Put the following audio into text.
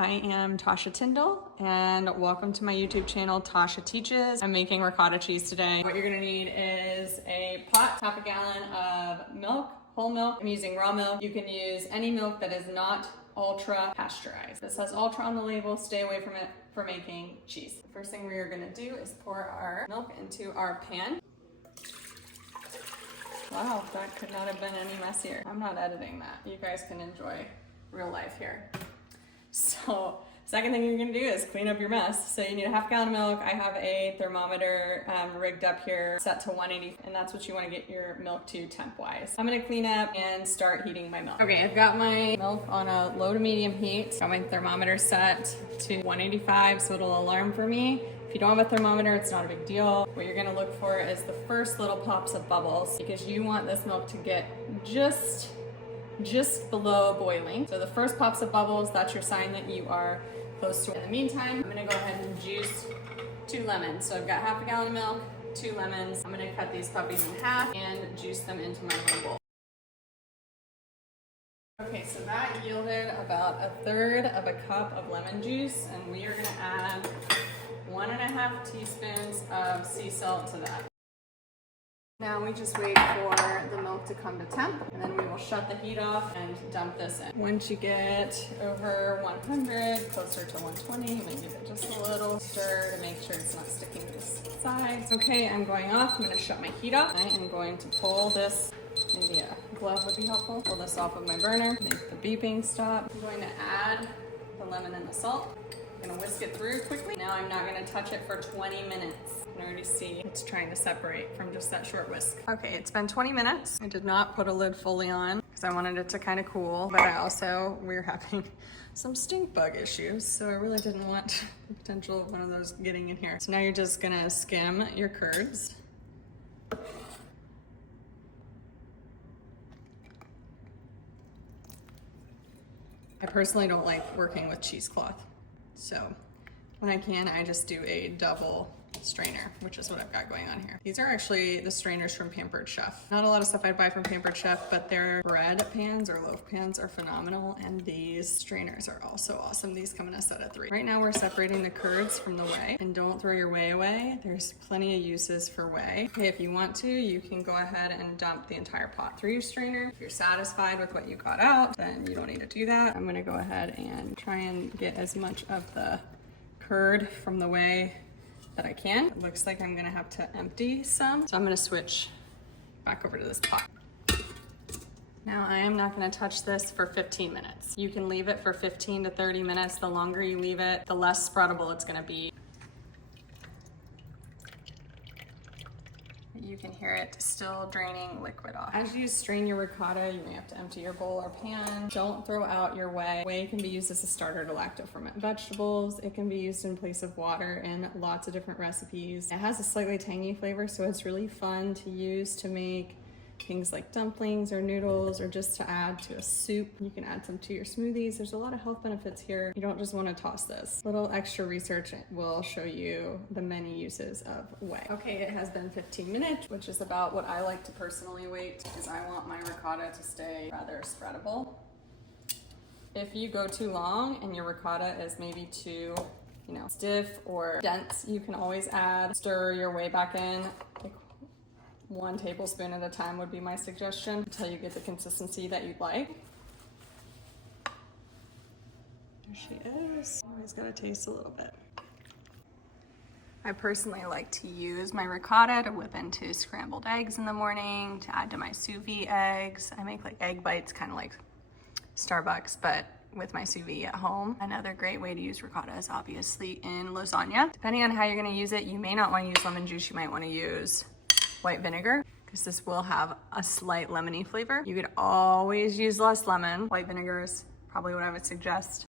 I am Tasha Tyndall and welcome to my YouTube channel, Tasha Teaches. I'm making ricotta cheese today. What you're gonna need is a pot, half a gallon of milk, whole milk. I'm using raw milk. You can use any milk that is not ultra-pasteurized. This has ultra on the label, stay away from it for making cheese. The first thing we are gonna do is pour our milk into our pan. Wow, that could not have been any messier. I'm not editing that. You guys can enjoy real life here. So, second thing you're gonna do is clean up your mess. So you need a half gallon of milk. I have a thermometer rigged up here, set to 180, and that's what you wanna get your milk to temp-wise. I'm gonna clean up and start heating my milk. Okay, I've got my milk on a low to medium heat. Got my thermometer set to 185, so it'll alarm for me. If you don't have a thermometer, it's not a big deal. What you're gonna look for is the first little pops of bubbles because you want this milk to get just below boiling. So the first pops of bubbles, that's your sign that you are close to it. In the meantime, I'm gonna go ahead and juice 2 lemons. So I've got half a gallon of milk, 2 lemons. I'm gonna cut these puppies in half and juice them into my little bowl. Okay, so that yielded about 1/3 of a cup of lemon juice, and we are gonna add 1.5 teaspoons of sea salt to that. Now we just wait for the milk to come to temp, and then we will shut the heat off and dump this in. Once you get over 100, closer to 120, you might give it just a little stir to make sure it's not sticking to the sides. Okay, I'm going off. I'm gonna shut my heat off. I am going to pull this, maybe a glove would be helpful. Pull this off of my burner, make the beeping stop. I'm going to add the lemon and the salt. I'm gonna whisk it through quickly. Now I'm not gonna touch it for 20 minutes. You can already see it's trying to separate from just that short whisk. Okay, it's been 20 minutes. I did not put a lid fully on because I wanted it to kind of cool, but we're having some stink bug issues, so I really didn't want the potential of one of those getting in here. So now you're just gonna skim your curds. I personally don't like working with cheesecloth. So when I can, I just do a double strainer, which is what I've got going on here. These are actually the strainers from Pampered Chef. Not a lot of stuff I'd buy from Pampered Chef, but their bread pans or loaf pans are phenomenal, and these strainers are also awesome. These come in a set of 3. Right now we're separating the curds from the whey, and don't throw your whey away. There's plenty of uses for whey. Okay, if you want to, you can go ahead and dump the entire pot through your strainer. If you're satisfied with what you got out, then you don't need to do that. I'm gonna go ahead and try and get as much of the curd from the whey that I can. It looks like I'm gonna have to empty some, so I'm gonna switch back over to this pot. Now I am not gonna touch this for 15 minutes. You can leave it for 15 to 30 minutes. The longer you leave it, the less spreadable it's gonna be. You can hear it still draining liquid off. As you strain your ricotta, you may have to empty your bowl or pan. Don't throw out your whey. Whey can be used as a starter to lacto-ferment vegetables. It can be used in place of water in lots of different recipes. It has a slightly tangy flavor, so it's really fun to use to make things like dumplings or noodles, or just to add to a soup. You can add some to your smoothies. There's a lot of health benefits here. You don't just want to toss this. Little extra research will show you the many uses of whey. Okay, it has been 15 minutes, which is about what I like to personally wait, because I want my ricotta to stay rather spreadable. If you go too long and your ricotta is maybe too, stiff or dense, you can always stir your whey back in. 1 tablespoon at a time would be my suggestion until you get the consistency that you'd like. There she is. Always gotta taste a little bit. I personally like to use my ricotta to whip into scrambled eggs in the morning, to add to my sous vide eggs. I make like egg bites, kind of like Starbucks, but with my sous vide at home. Another great way to use ricotta is obviously in lasagna. Depending on how you're gonna use it, you may not wanna use lemon juice, you might wanna use white vinegar, because this will have a slight lemony flavor. You could always use less lemon. White vinegar is probably what I would suggest.